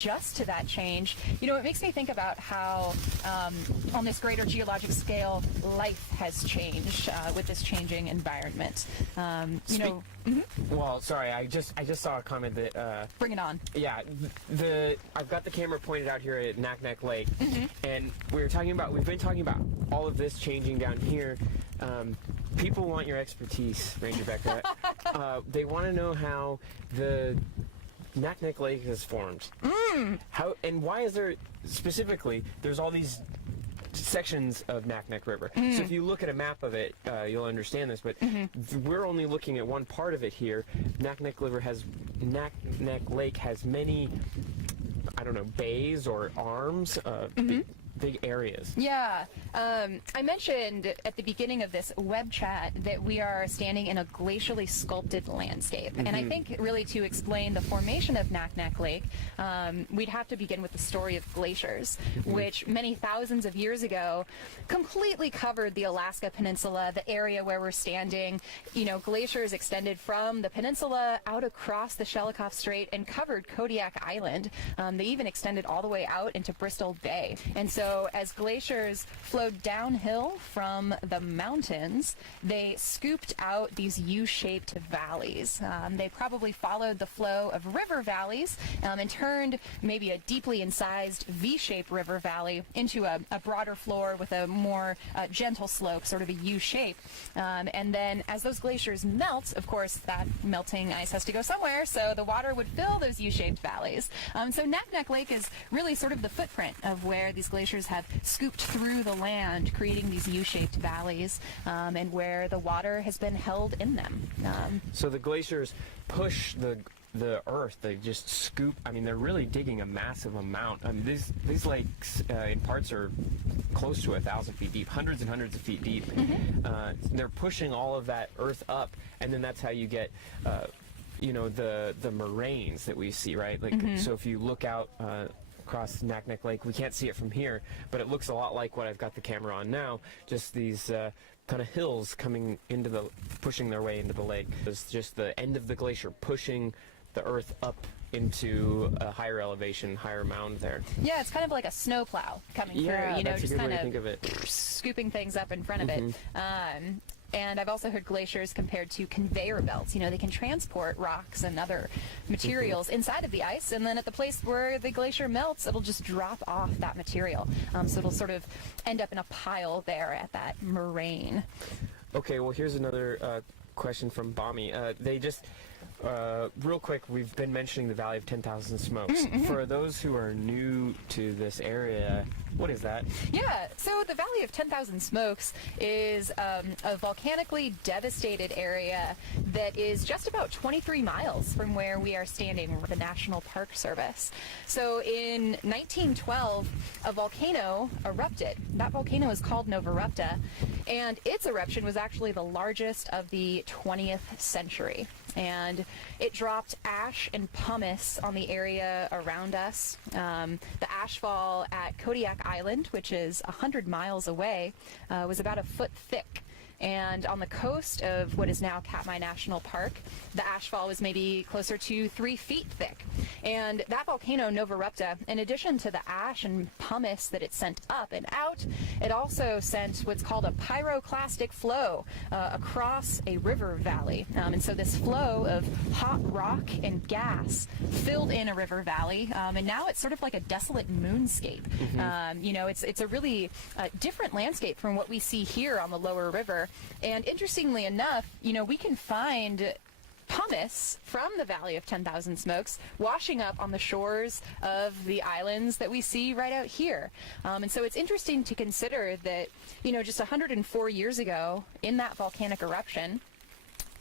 adjust to that change, it makes me think about how on this greater geologic scale, life has changed with this changing environment. Well, sorry, I just saw a comment that Bring it on. Yeah, I've got the camera pointed out here at Naknek Lake, and we've been talking about all of this changing down here. People want your expertise, Ranger Becca. They want to know how the Naknek Lake has formed. How and why is there specifically? There's all these sections of Naknek River. So if you look at a map of it, you'll understand this. But we're only looking at one part of it here. Naknek Lake has many, I don't know, bays or arms. Big areas. Yeah. I mentioned at the beginning of this web chat that we are standing in a glacially sculpted landscape. And I think really to explain the formation of Naknek Lake, we'd have to begin with the story of glaciers, which many thousands of years ago completely covered the Alaska Peninsula, the area where we're standing. Glaciers extended from the peninsula out across the Shelikof Strait and covered Kodiak Island. They even extended all the way out into Bristol Bay. And so as glaciers flowed downhill from the mountains, they scooped out these U-shaped valleys. They probably followed the flow of river valleys and turned maybe a deeply incised V-shaped river valley into a broader floor with a more gentle slope, sort of a U shape. And then as those glaciers melt, of course, that melting ice has to go somewhere, so the water would fill those U-shaped valleys. So Naknek Lake is really sort of the footprint of where these glaciers have scooped through the land, creating these U-shaped valleys, and where the water has been held in them. So the glaciers push the earth. They just scoop. I mean, they're really digging a massive amount. These lakes in parts are close to 1,000 feet deep, hundreds and hundreds of feet deep. They're pushing all of that earth up, and then that's how you get the moraines that we see, right? So if you look out across Naknek Lake, we can't see it from here, but it looks a lot like what I've got the camera on now, just these kind of hills coming pushing their way into the lake. It's just the end of the glacier pushing the earth up into a higher elevation, higher mound there. Yeah, it's kind of like a snowplow coming through, that's just a good kind way to think of it. Scooping things up in front of it. And I've also heard glaciers compared to conveyor belts. They can transport rocks and other materials inside of the ice, and then at the place where the glacier melts, it'll just drop off that material. So it'll sort of end up in a pile there at that moraine. Okay, well, here's another question from Bami. They just, real quick, we've been mentioning the Valley of 10,000 Smokes. For those who are new to this area, what is that? Yeah, so the Valley of 10,000 Smokes is a volcanically devastated area that is just about 23 miles from where we are standing with the National Park Service. So in 1912, a volcano erupted. That volcano is called Novarupta, and its eruption was actually the largest of the 20th century. And it dropped ash and pumice on the area around us. The ashfall at Kodiak Island, which is 100 miles away, was about a foot thick. And on the coast of what is now Katmai National Park, the ashfall was maybe closer to 3 feet thick. And that volcano, Novarupta, in addition to the ash and pumice that it sent up and out, it also sent what's called a pyroclastic flow across a river valley. And so this flow of hot rock and gas filled in a river valley, and now it's sort of like a desolate moonscape. It's a really different landscape from what we see here on the lower river. And interestingly enough, we can find pumice from the Valley of 10,000 Smokes washing up on the shores of the islands that we see right out here. And so it's interesting to consider that, just 104 years ago in that volcanic eruption,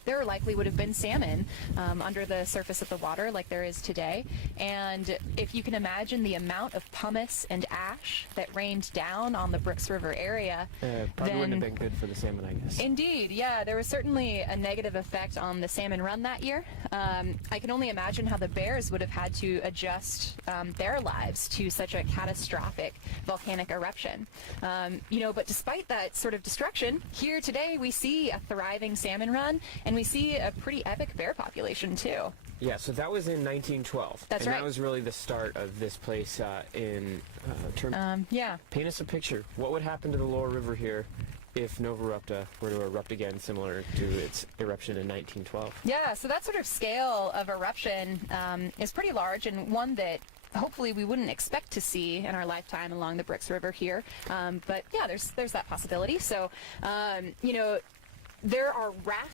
there likely would have been salmon under the surface of the water like there is today. And if you can imagine the amount of pumice and ash that rained down on the Brooks River area, probably wouldn't have been good for the salmon, I guess. Indeed, yeah. There was certainly a negative effect on the salmon run that year. I can only imagine how the bears would have had to adjust their lives to such a catastrophic volcanic eruption. But despite that sort of destruction, here today we see a thriving salmon run, and we see a pretty epic bear population too. Yeah, so that was in 1912. That's and right. that was really the start of this place in terms. Yeah. Paint us a picture. What would happen to the lower river here if Nova Rupta were to erupt again, similar to its eruption in 1912? Yeah, so that sort of scale of eruption is pretty large, and one that hopefully we wouldn't expect to see in our lifetime along the Brooks River here. But yeah, there's that possibility. So, you know, there are rafts